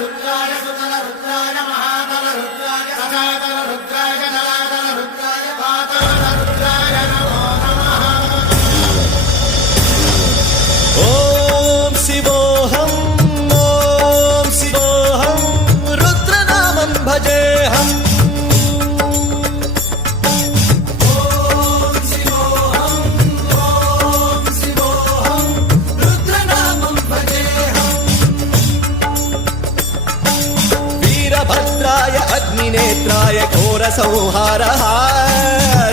रुद्राय सुतल रुद्राय महातल रुद्राय सनातन रुद्राय नलातल रुद्राय पातल रुद्राय नमो नमः। ओम शिवोऽहं रुद्रनामं भजेऽहम्। भद्राय अग्निनेत्राय घोरसंहारः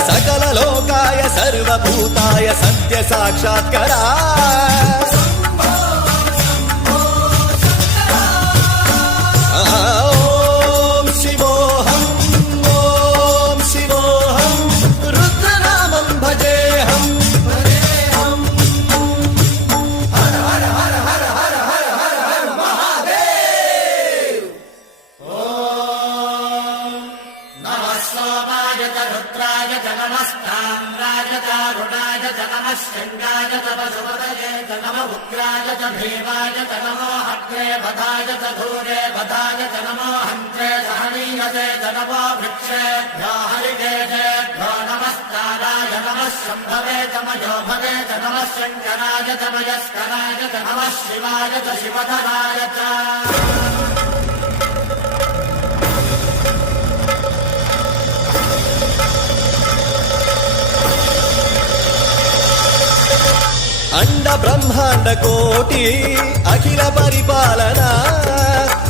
सकललोकाय सर्वभूताय सत्यसाक्षात्करा। ॐ शिवोऽहं रुद्रनामं भजेऽहम्। हर हर हर हर हर हर हर हर महादेव। सोमाय च रुद्राय च नमस्ताम्राय च रुणाय च नमः शृङ्गाय च पशुपतये च नम उग्राय च भीमाय च नमो हग्रे बधाय च धूरे बधाय च नमो हन्त्रे च हनीयते च नमो वृक्षेभ्यो हरिकेशेभ्यो नमस्काराय नमः शम्भवे च मयोभवे च नमः शङ्कराय च मयस्कराय च नमः शिवाय च शिवधराय च। अंड ब्रह्मांड कोटि अखिल परिपालना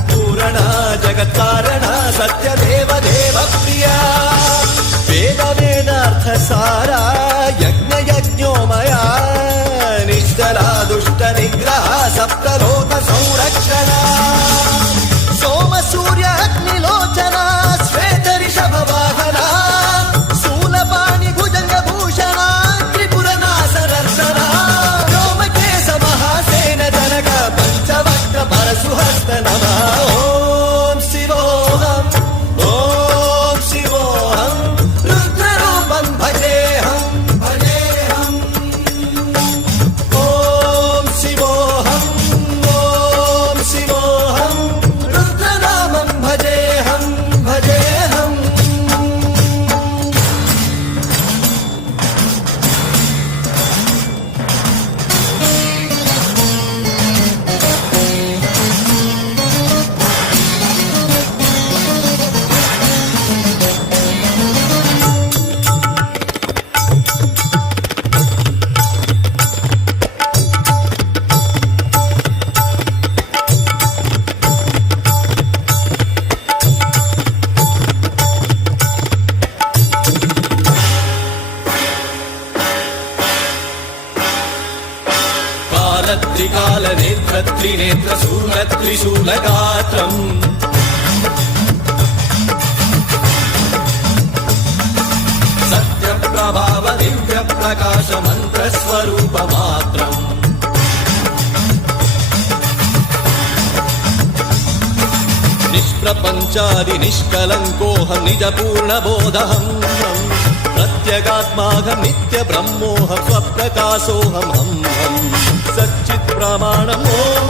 पूरणा जगत्कारणा सत्य देव देव प्रिया वेद वेदार्थ सारा यज्ञ यज्ञोमया निश्चला दुष्ट निग्रह सप्तलोक संरक्षणा सोम सूर्य अग्निलोचना श्वेत ऋषभ वाहना शूलपाणि भुजंग भूषणा त्रिपुर नासरर्षणा पंचवक्र परशुहस्त नमः। ओम शिवोऽहं रुद्ररूपं भजेऽहम् भजेऽहम्। ओम शिवोऽहं रुद्रनामं भजेऽहम् भजेऽहम्। त्रिकाल नेत्र त्रिनेत्र शूल त्रिशूलगात्रम् सत्यप्रभाव दिव्य प्रकाश मंत्र स्वरूप मात्रम् निष्प्रपंचादि निष्कलंकोऽहं निज पूर्ण बोधहं प्रत्यगात्माहं नित्य ब्रह्मोऽहं स्वप्रकाशोऽहं सच्चित् प्रमाणम् ओम।